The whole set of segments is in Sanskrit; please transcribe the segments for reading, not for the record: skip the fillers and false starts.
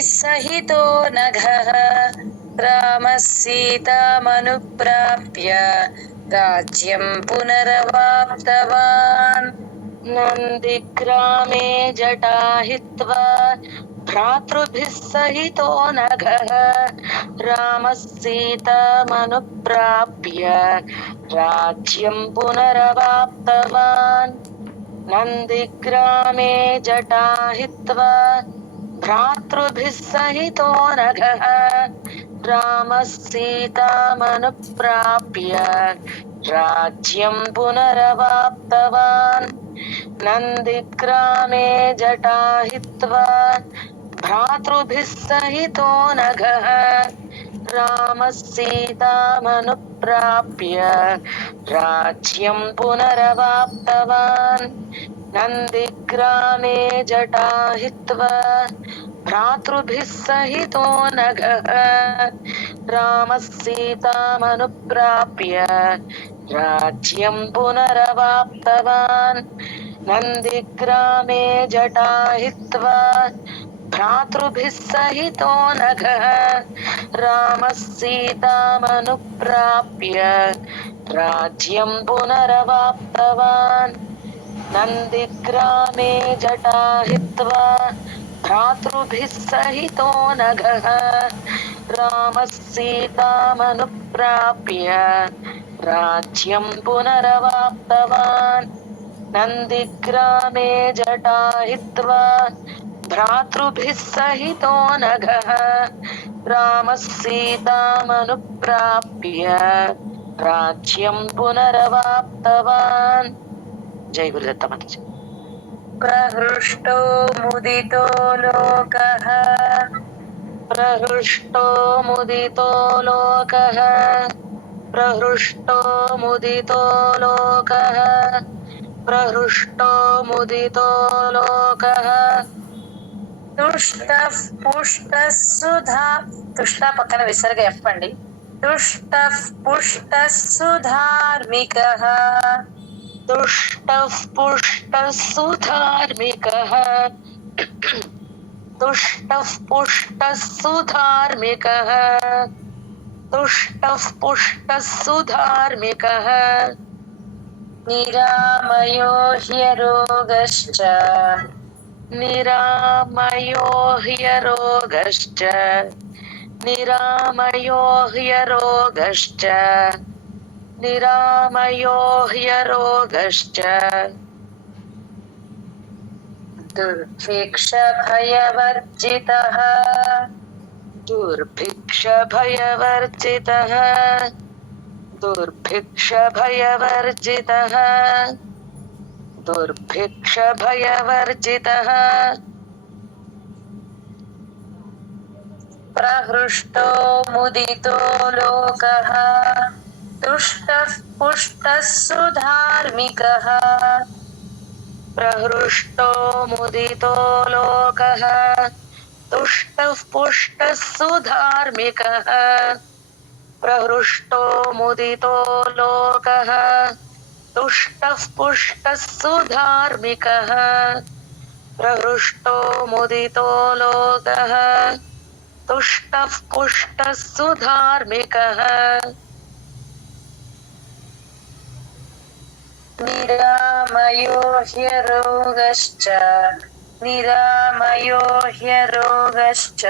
सहितो नघः रामः सीतामनुप्राप्य राज्यं पुनरवाप्तवान्। नन्दिग्रामे जटाहित्वा भ्रातृभिः सहितो नघः रामः सीतामनुप्राप्य राज्यं पुनरवाप्तवान्। नन्दिग्रामे जटाहित्वा भ्रातृभिः सहितो नघः रामः सीतामनुप्राप्य राज्यं पुनरवाप्तवान्। नन्दिग्रामे जटाहित्वा भ्रातृभिः सहितो नघः रामः सीतामनुप्राप्य राज्यं पुनरवाप्तवान्। नन्दिग्रामे जटाहित्वा भ्रातृभिः सहितो नघः रामः सीतामनुप्राप्य राज्यं पुनरवाप्तवान्। नन्दिग्रामे जटाहित्वा भ्रातृभिः सहितो नघः रामः सीतामनुप्राप्य राज्यं पुनरवाप्तवान्। नन्दिग्रामे जटाहित्वा भ्रातृभिः सहितो नघः रामः सीतामनुप्राप्य राज्यं पुनरवाप्तवान्। नन्दिग्रामे जटाहित्वा भ्रातृभिः सहितो नघः रामः सीतामनुप्राप्य राज्यं पुनरवाप्तवान्। जय गुरुदत्त माताजी। प्रहृष्टो मुदितो लोकः प्रहृष्टो मुदितो लोकः प्रहृष्टो मुदितो लोकः प्रहृष्टो मुदितो लोकः तुष्टः पुष्टः सुधा तुष्ट पక్కన విసర్గ ఎఫ్ అండి तुष्टः पुष्टः सुधार्मिकः तुष्टः पुष्टः सुधार्मिकः तुष्टः पुष्टः सुधार्मिकः तुष्टः पुष्टः सुधार्मिकः निरामयो ह्यरोगश्च निरामयो ह्यरोगश्च निरामयो ह्यरोगश्च निरामयो ह्यरोगश्च दुर्भिक्षभयवर्जितः दुर्भिक्षभयवर्जितः दुर्भिक्षभयवर्जितः दुर्भिक्षभयवर्जितः प्रहृष्टो मुदितो लोकः तुष्टः पुष्टः सुधार्मिकः प्रहृष्टो मुदितो लोकः तुष्टः पुष्टः सुधार्मिकः प्रहृष्टो मुदितो लोकः तुष्टः पुष्टः सुधार्मिकः प्रहृष्टो मुदितो लोकः तुष्टः पुष्टः सुधार्मिकः निरामयो ह्यरोगश्च निरामयो ह्यरोगश्च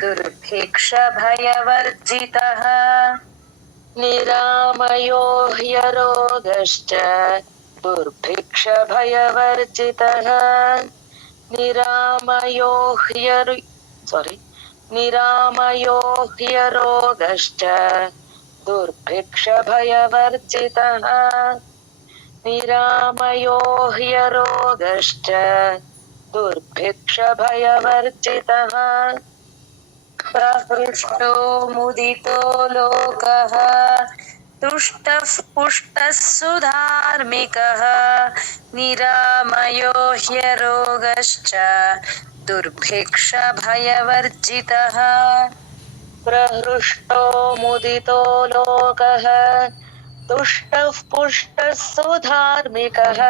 दुर्भिक्षभयवर्जितः निरामयो ह्यरोगश्च दुर्भिक्षभयवर्जितः निरामयो निरामयो ह्यरोगश्च दुर्भिक्षभयवर्जितः निरामयो ह्यरोगश्च दुर्भिक्षभयवर्जितः प्रहृष्टो मुदितो लोकः तुष्टः पुष्टः सुधार्मिकः निरामयो ह्यरोगश्च दुर्भिक्षभयवर्जितः प्रहृष्टो मुदितो लोकः तुष्टः पुष्टः सुधार्मिकः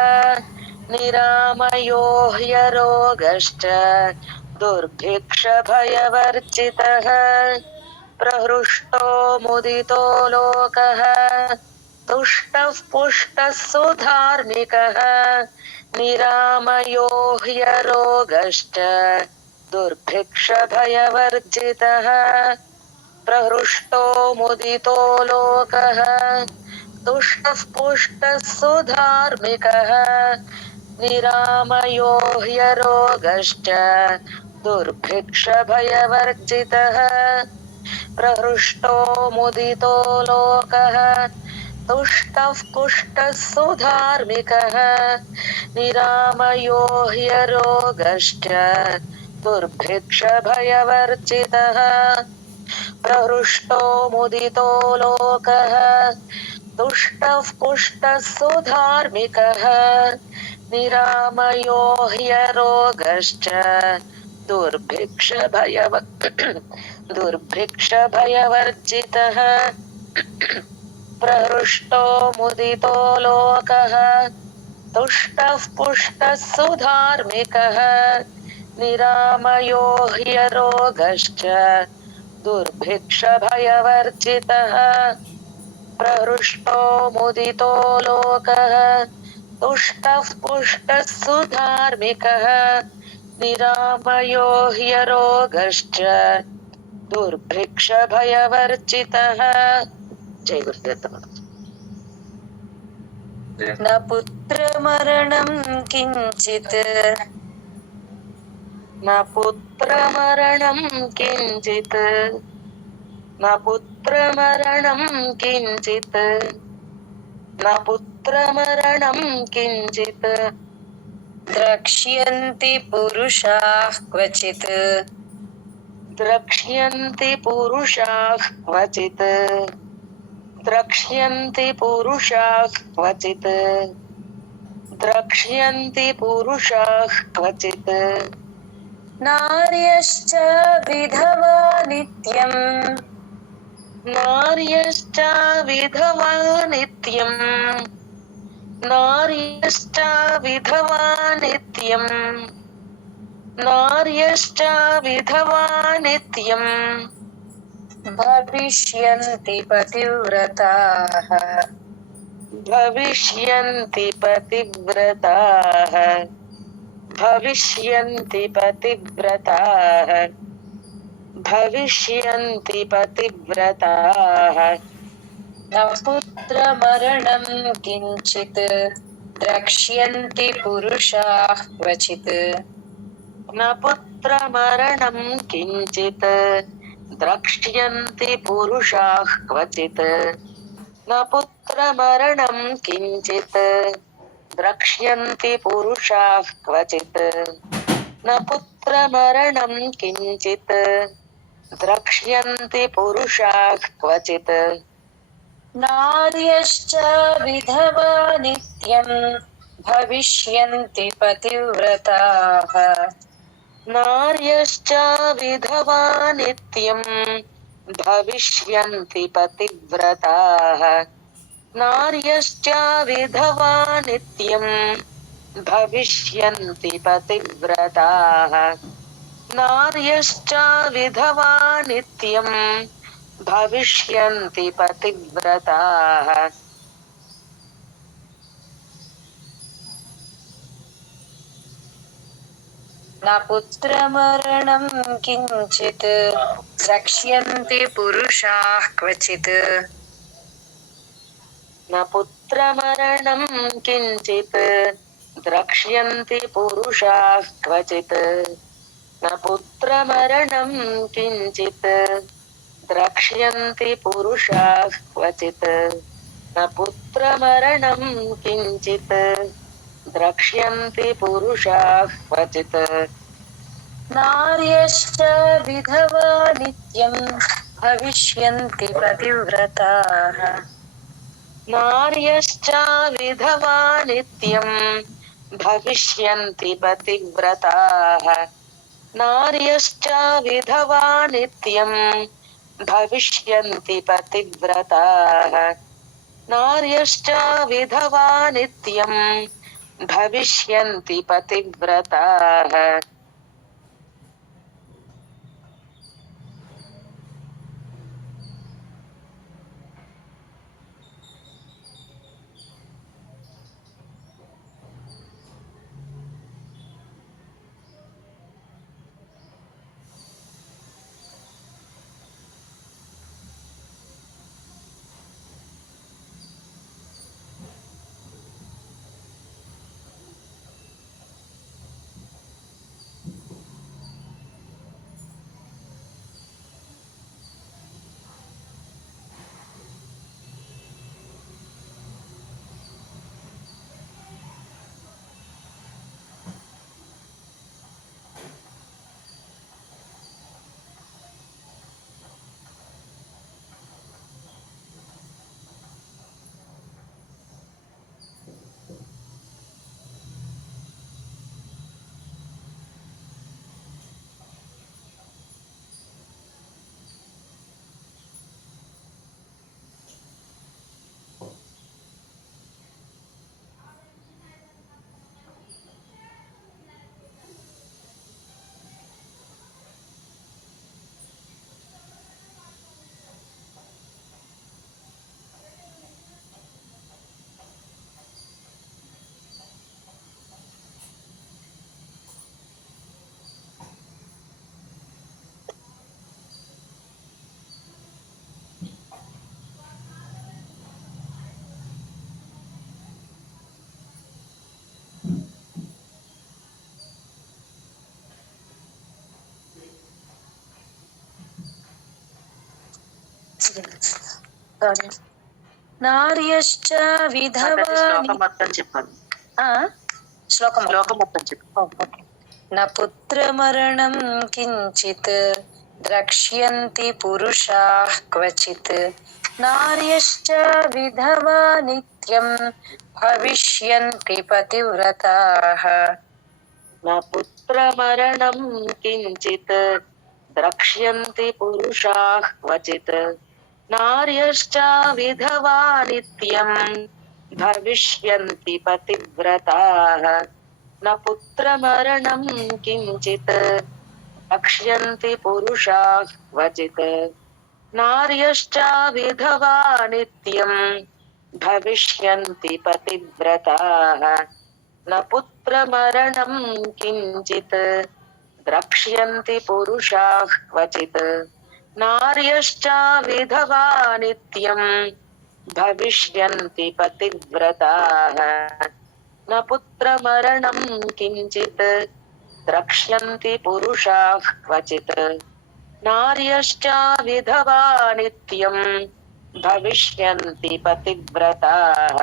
निरामयो ह्यरोगश्च दुर्भिक्षभयवर्जितः प्रहृष्टो मुदितो लोकः तुष्टः पुष्टः सुधार्मिकः निरामयो ह्यरोगश्च दुर्भिक्षभयवर्जितः प्रहृष्टो मुदितो लोकः तुष्टः पुष्टः सुधार्मिकः निरामयो ह्यरोगश्च दुर्भिक्षभयवर्जितः प्रहृष्टो मुदितो लोकः तुष्टः पुष्टः सुधार्मिकः निरामयो ह्यरोगश्च दुर्भिक्षभयवर्जितः प्रहृष्टो मुदितो लोकः तुष्टः पुष्टः सुधार्मिकः निरामयो ह्यरोगश्च दुर्भिक्षभयवर्जितः प्रहृष्टो मुदितो लोकः तुष्टः पुष्टः सुधार्मिकः निरामयो ह्यरोगश्च दुर्भिक्षभयवर्जितः प्रहृष्टो मुदितो लोकः तुष्टः पुष्टः सुधार्मिकः निरामयो ह्यरोगश्च दुर्भिक्षभयवर्जितः। जय गुरुदेव। न पुत्रमरणं किञ्चित् न पुत्रमरणं किञ्चित् न पुत्रमरणं किञ्चित् न पुत्रमरणं किञ्चित् द्रक्ष्यन्ति पुरुषाः क्वचित् द्रक्ष्यन्ति पुरुषाः क्वचित् द्रक्ष्यन्ति पुरुषाः क्वचित् द्रक्ष्यन्ति पुरुषाः क्वचित् नार्यश्च विधवा नित्यम् नार्यश्च विधवा नित्यम् नार्यश्च विधवा नित्यम् नार्यश्च विधवा नित्यम् भविष्यन्ति पतिव्रताः भविष्यन्ति पतिव्रताः भविष्यन्ति पतिव्रताः भविष्यन्ति पतिव्रताः न पुत्रमरणं किञ्चित् द्रक्ष्यन्ति पुरुषाः क्वचित् न पुत्रमरणं किञ्चित् द्रक्ष्यन्ति पुरुषाः क्वचित् न पुत्रमरणं किञ्चित् द्रक्ष्यन्ति पुरुषाः क्वचित् न पुत्रमरणं किञ्चित् द्रक्ष्यन्ति पुरुषाः क्वचित् नार्यश्च विधवा नित्यम् भविष्यन्ति पतिव्रताः नार्यश्च विधवा नित्यम् भविष्यन्ति पतिव्रताः नार्यश्च विधवा नित्यम् भविष्यन्ति पतिव्रताः नार्यश्च विधवा नित्यम् भविष्यन्ति पतिव्रताः न पुत्रमरणं किञ्चित् द्रक्ष्यन्ति पुरुषाः क्वचित् न पुत्रमरणं किञ्चित् द्रक्ष्यन्ति पुरुषाः क्वचित् न पुत्रमरणं किञ्चित् द्रक्ष्यन्ति पुरुषाः क्वचित् न पुत्रमरणं किञ्चित् द्रक्ष्यन्ति पुरुषाः क्वचित् नार्यश्च विधवा नित्यं भविष्यन्ति पतिव्रताः नार्यश्च विधवा नित्यं भविष्यन्ति पतिव्रताः नार्यश्च विधवा नित्यं भविष्यन्ति पतिव्रताः नार्यश्च विधवा नित्यं भविष्यन्ति पतिव्रताः నార్యశ్చ విధవాని మొత్తం చెప్పాలి. శ్లోకం మొత్తం చెప్పు. న పుత్రమరణం కించిత్ ద్రక్ష్యంతి పురుషాః క్వచిత్ నార్యశ్చ విధవా నిత్యం భవిష్యంతి పతివ్రతాః. న పుత్రమరణం కించిత్ ద్రక్ష్యంతి పురుషాః క్వచిత్ నార్యశ్చ విధవా నిత్యం భవిష్యంతి పతివ్రతాః. న పుత్రమరణం కించిత్ రక్ష్యంతి పురుషాః క్వచిత్ నార్యశ్చ విధవా నిత్యం భవిష్యంతి పతివ్రతాః. న పుత్రమరణం కించిత్ ద్రక్ష్యంతి పురుషాః క్వచిత్ నార్యశ్చ విధవా నిత్యం భవిష్యంతి పతివ్రతాః. న పుత్రమరణం కించిత్ ద్రక్ష్యంతి పురుషాః క్వచిత్ నార్యశ్చ విధవా నిత్యం భవిష్యంతి పతివ్రతాః.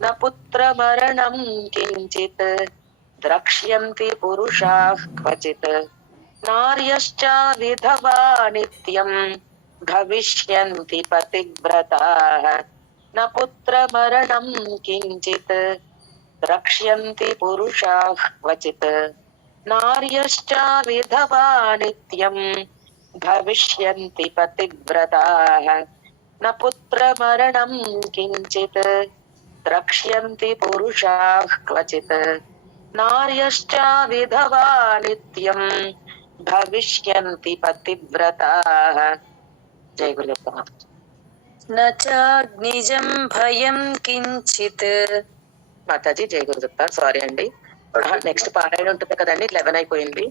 న పుత్రమరణం కించిత్ ద్రక్ష్యంతి పురుషాః క్వచిత్ నార్యశ్చ విధవా నిత్యం భవిష్యంతి పతివ్రతాః. న పుత్రమరణం కించిత్ ద్రక్ష్యంతి పురుషాః క్వచిత్ నార్యశ్చ విధవా నిత్యం భవిష్యంతి పతివ్రతాః. న పుత్రమరణం కించిత్ ద్రక్ష్యంతి పురుషాః క్వచిత్ నార్యశ్చ విధవా నిత్యం భవిష్యంతి పతివ్రతాః. జై గురుదత్త. న చాగ్నిజం భయం కించిత్. మాతాజీ జై గురుదత్త. సారీ అండి, నెక్స్ట్ పారాయణ ఉంటుంది కదండి, 11 అయిపోయింది.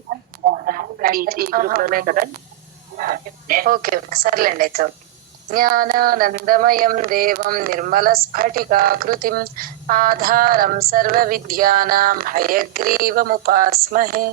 ఈ గ్రూప్ లోనే కదా. ఓకే సర్లేండి అయితే. జ్ఞానానందమయం దేవం నిర్మల స్ఫటికాకృతిం ఆధారం సర్వ విద్యానాం హయగ్రీవముపాస్మహే.